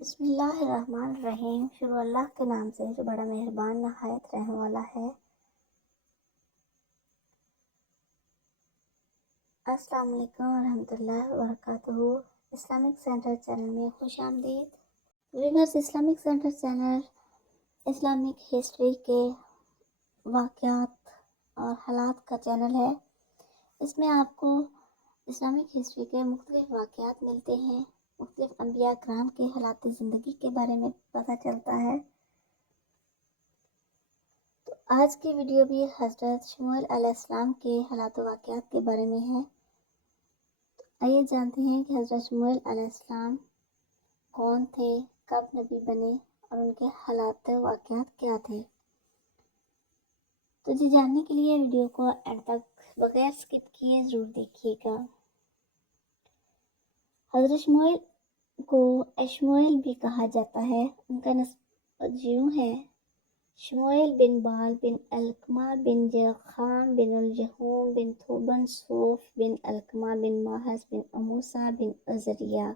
بسم اللہ الرحمن الرحیم۔ شروع اللہ کے نام سے جو بڑا مہربان نہایت رحم والا ہے۔ السلام علیکم ورحمۃ اللہ وبرکاتہ۔ اسلامک سینٹر چینل میں خوش آمدید viewers. Islamic centre channel Islamic history کے واقعات اور حالات کا چینل ہے۔ اس میں آپ کو اسلامک ہسٹری کے مختلف واقعات ملتے ہیں، مختلف انبیاء کرام کے حالات زندگی کے بارے میں پتہ چلتا ہے۔ تو آج کی ویڈیو بھی حضرت شموئیل علیہ السلام کے حالات و واقعات کے بارے میں ہے۔ تو آئیے جانتے ہیں کہ حضرت شموئیل علیہ السلام کون تھے، کب نبی بنے اور ان کے حالات و واقعات کیا تھے۔ تو جاننے کے لیے ویڈیو کو اینڈ تک بغیر سکپ کیے ضرور دیکھیے گا۔ حضرت شموئیل کو اشموئیل بھی کہا جاتا ہے۔ ان کا نسب یوں ہے: شموئیل بن بال بن القمہ بن جرخام بن الجہوم بن تھوبن صوف بن القمہ بن ماحس بن اموسہ بن عزریہ۔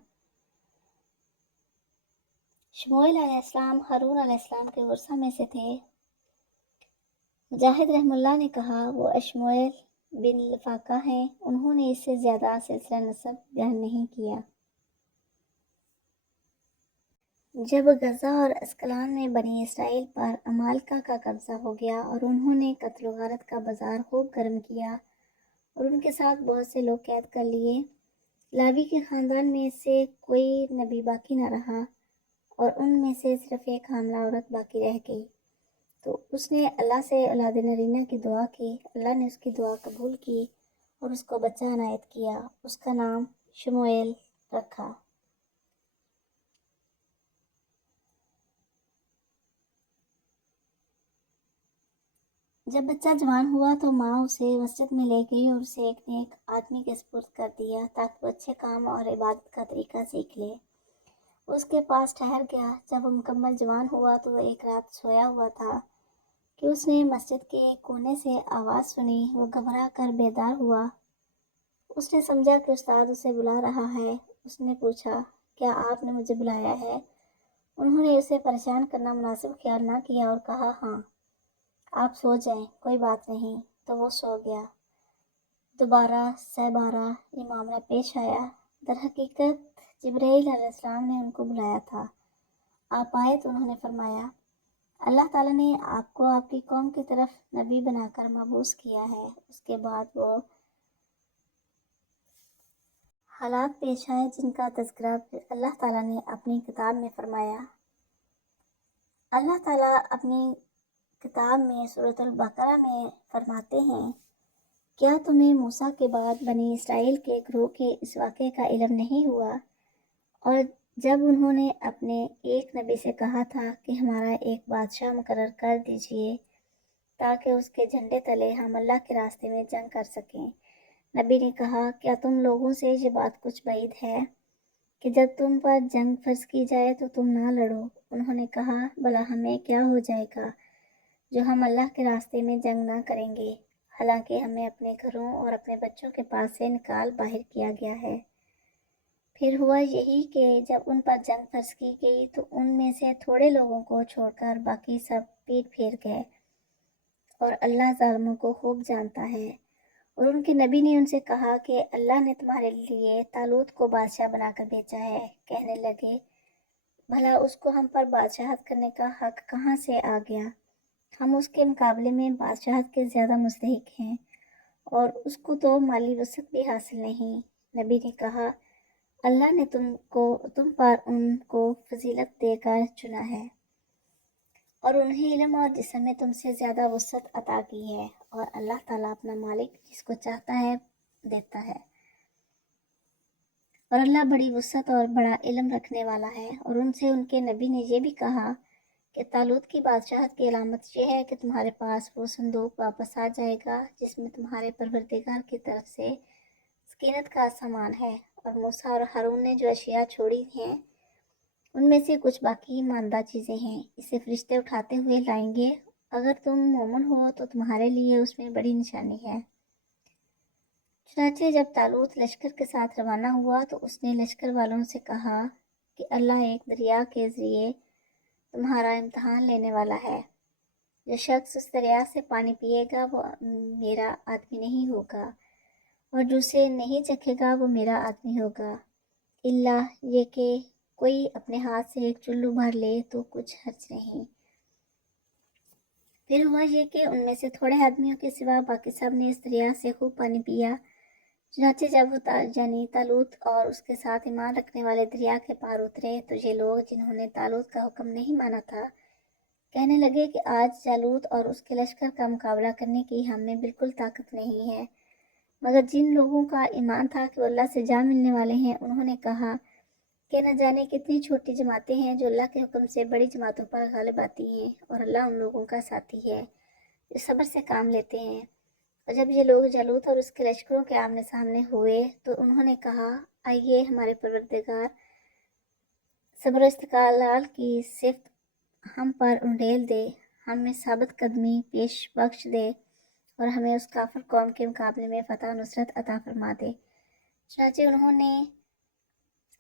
شموئیل علیہ السلام ہارون علیہ السلام کے ورثہ میں سے تھے۔ مجاہد رحمہ اللہ نے کہا وہ اشموئیل بن لفاقہ ہیں، انہوں نے اس سے زیادہ سلسلہ نسب بیان نہیں کیا۔ جب غزہ اور اسقلان میں بنی اسرائیل پر عمالقہ کا قبضہ ہو گیا اور انہوں نے قتل و غارت کا بازار خوب گرم کیا اور ان کے ساتھ بہت سے لوگ قید کر لیے، لاوی کے خاندان میں سے کوئی نبی باقی نہ رہا اور ان میں سے صرف ایک حاملہ عورت باقی رہ گئی۔ تو اس نے اللہ سے اولاد نرینہ کی دعا کی، اللہ نے اس کی دعا قبول کی اور اس کو بچہ عنایت کیا، اس کا نام شموئیل رکھا۔ جب بچہ جوان ہوا تو ماں اسے مسجد میں لے گئی اور اسے ایک نیک آدمی کے سپرد کر دیا تاکہ وہ اچھے کام اور عبادت کا طریقہ سیکھ لے۔ اس کے پاس ٹھہر گیا۔ جب وہ مکمل جوان ہوا تو وہ ایک رات سویا ہوا تھا کہ اس نے مسجد کے ایک کونے سے آواز سنی۔ وہ گھبرا کر بیدار ہوا۔ اس نے سمجھا کہ استاد اسے بلا رہا ہے۔ اس نے پوچھا، کیا آپ نے مجھے بلایا ہے؟ انہوں نے اسے پریشان کرنا مناسب خیال نہ کیا اور کہا، ہاں، آپ سو جائیں، کوئی بات نہیں۔ تو وہ سو گیا۔ دوبارہ سہ بارہ یہ معاملہ پیش آیا۔ در حقیقت جبرائیل علیہ السلام نے ان کو بلایا تھا۔ آپ آئے تو انہوں نے فرمایا، اللہ تعالیٰ نے آپ کو آپ کی قوم کی طرف نبی بنا کر مبعوث کیا ہے۔ اس کے بعد وہ حالات پیش آئے جن کا تذکرہ اللہ تعالیٰ نے اپنی کتاب میں فرمایا۔ اللہ تعالیٰ اپنی کتاب میں سورۃ البقرہ میں فرماتے ہیں، کیا تمہیں موسیٰ کے بعد بنی اسرائیل کے گروہ کے اس واقعے کا علم نہیں ہوا؟ اور جب انہوں نے اپنے ایک نبی سے کہا تھا کہ ہمارا ایک بادشاہ مقرر کر دیجئے تاکہ اس کے جھنڈے تلے ہم اللہ کے راستے میں جنگ کر سکیں، نبی نے کہا، کیا تم لوگوں سے یہ بات کچھ بعید ہے کہ جب تم پر جنگ فرض کی جائے تو تم نہ لڑو؟ انہوں نے کہا، بھلا ہمیں کیا ہو جائے گا جو ہم اللہ کے راستے میں جنگ نہ کریں گے، حالانکہ ہمیں اپنے گھروں اور اپنے بچوں کے پاس سے نکال باہر کیا گیا ہے۔ پھر ہوا یہی کہ جب ان پر جنگ فرض کی گئی تو ان میں سے تھوڑے لوگوں کو چھوڑ کر باقی سب پیٹ پھیر گئے، اور اللہ ظالموں کو خوب جانتا ہے۔ اور ان کے نبی نے ان سے کہا کہ اللہ نے تمہارے لیے طالوت کو بادشاہ بنا کر بھیجا ہے۔ کہنے لگے، بھلا اس کو ہم پر بادشاہت کرنے کا حق کہاں سے آ گیا؟ ہم اس کے مقابلے میں بادشاہت کے زیادہ مستحق ہیں اور اس کو تو مالی وسعت بھی حاصل نہیں۔ نبی نے کہا، اللہ نے تم پر ان کو فضیلت دے کر چنا ہے اور انہیں علم اور جسم میں تم سے زیادہ وسعت عطا کی ہے، اور اللہ تعالیٰ اپنا مالک جس کو چاہتا ہے دیتا ہے، اور اللہ بڑی وسعت اور بڑا علم رکھنے والا ہے۔ اور ان سے ان کے نبی نے یہ بھی کہا کہ طالوت کی بادشاہت کی علامت یہ ہے کہ تمہارے پاس وہ صندوق واپس آ جائے گا جس میں تمہارے پروردگار کی طرف سے سکینت کا سامان ہے، اور موسیٰ اور ہارون نے جو اشیاء چھوڑی ہیں ان میں سے کچھ باقی ماندہ چیزیں ہیں، اسے فرشتے اٹھاتے ہوئے لائیں گے، اگر تم مومن ہو تو تمہارے لیے اس میں بڑی نشانی ہے۔ چنانچہ جب طالوت لشکر کے ساتھ روانہ ہوا تو اس نے لشکر والوں سے کہا کہ اللہ ایک دریا کے ذریعے تمہارا امتحان لینے والا ہے۔ جو شخص اس دریا سے پانی پیے گا وہ میرا آدمی نہیں ہوگا، اور جو اسے نہیں چکھے گا وہ میرا آدمی ہوگا، الا یہ کہ کوئی اپنے ہاتھ سے ایک چلو بھر لے تو کچھ حرج نہیں۔ پھر ہوا یہ کہ ان میں سے تھوڑے آدمیوں کے سوا باقی سب نے اس دریا سے خوب پانی پیا۔ چنانچہ جب وہ یعنی طالوت اور اس کے ساتھ ایمان رکھنے والے دریا کے پار اترے تو یہ لوگ جنہوں نے طالوت کا حکم نہیں مانا تھا کہنے لگے کہ آج جالوت اور اس کے لشکر کا مقابلہ کرنے کی ہم میں بالکل طاقت نہیں ہے۔ مگر جن لوگوں کا ایمان تھا کہ وہ اللہ سے جا ملنے والے ہیں، انہوں نے کہا کہ نہ جانے کتنی چھوٹی جماعتیں ہیں جو اللہ کے حکم سے بڑی جماعتوں پر غالب آتی ہیں، اور اللہ ان لوگوں کا ساتھی ہے جو صبر سے کام لیتے ہیں۔ اور جب یہ لوگ جالوت اور اس کے لشکروں کے آمنے سامنے ہوئے تو انہوں نے کہا، آئیے ہمارے پروردگار صبر و استقلال کی صفت ہم پر انڈیل دے، ہم میں ثابت قدمی پیش بخش دے، اور ہمیں اس کافر قوم کے مقابلے میں فتح و نصرت عطا فرما دے۔ چنانچہ انہوں نے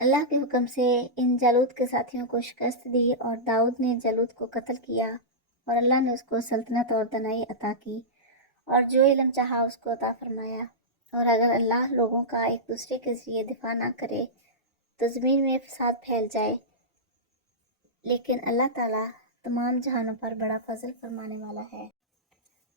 اللہ کے حکم سے ان جالوت کے ساتھیوں کو شکست دی، اور داؤد نے جالوت کو قتل کیا، اور اللہ نے اس کو سلطنت اور دانائی عطا کی، اور جو علم چاہا اس کو عطا فرمایا۔ اور اگر اللہ لوگوں کا ایک دوسرے کے ذریعے دفاع نہ کرے تو زمین میں فساد پھیل جائے، لیکن اللہ تعالیٰ تمام جہانوں پر بڑا فضل فرمانے والا ہے۔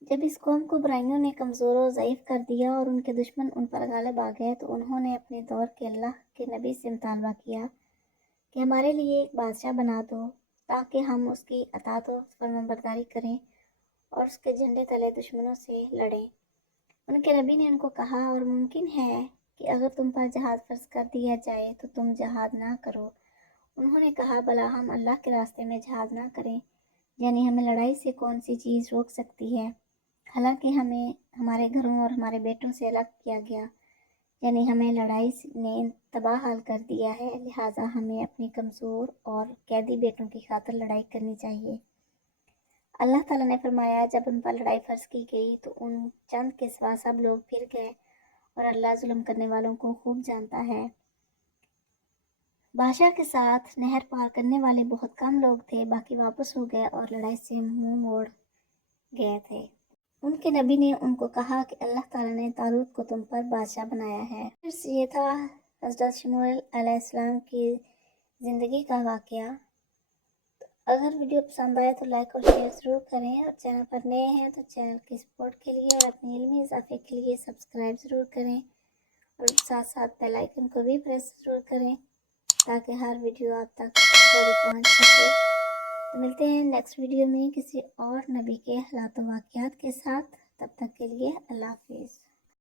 جب اس قوم کو برائیوں نے کمزور و ضعیف کر دیا اور ان کے دشمن ان پر غالب آ گئے تو انہوں نے اپنے دور کے اللہ کے نبی سے مطالبہ کیا کہ ہمارے لیے ایک بادشاہ بنا دو تاکہ ہم اس کی اطاعت و فرمانبرداری کریں اور اس کے جھنڈے تلے دشمنوں سے لڑیں۔ ان کے نبی نے ان کو کہا، اور ممکن ہے کہ اگر تم پر جہاد فرض کر دیا جائے تو تم جہاد نہ کرو۔ انہوں نے کہا، بھلا ہم اللہ کے راستے میں جہاد نہ کریں، یعنی ہمیں لڑائی سے کون سی چیز روک سکتی ہے؟ حالانکہ ہمیں ہمارے گھروں اور ہمارے بیٹوں سے الگ کیا گیا، یعنی ہمیں لڑائی نے تباہ حال کر دیا ہے، لہٰذا ہمیں اپنی کمزور اور قیدی بیٹوں کی خاطر لڑائی کرنی چاہیے۔ اللہ تعالیٰ نے فرمایا، جب ان پر لڑائی فرض کی گئی تو ان چند کے سوا سب لوگ پھر گئے، اور اللہ ظلم کرنے والوں کو خوب جانتا ہے۔ بادشاہ کے ساتھ نہر پار کرنے والے بہت کم لوگ تھے، باقی واپس ہو گئے اور لڑائی سے منہ موڑ گئے تھے۔ ان کے نبی نے ان کو کہا کہ اللہ تعالیٰ نے طالوت کو تم پر بادشاہ بنایا ہے۔ پھر یہ تھا حضرت شموئیل علیہ السلام کی زندگی کا واقعہ۔ اگر ویڈیو پسند آئے تو لائک اور شیئر ضرور کریں، اور چینل پر نئے ہیں تو چینل کی سپورٹ کے لیے اور اپنی علمی اضافے کے لیے سبسکرائب ضرور کریں، اور ساتھ ساتھ بیل آئیکن کو بھی پریس ضرور کریں تاکہ ہر ویڈیو آپ تک فوری پہنچ سکے۔ تو ملتے ہیں نیکسٹ ویڈیو میں کسی اور نبی کے حالات و واقعات کے ساتھ، تب تک کے لیے اللہ حافظ۔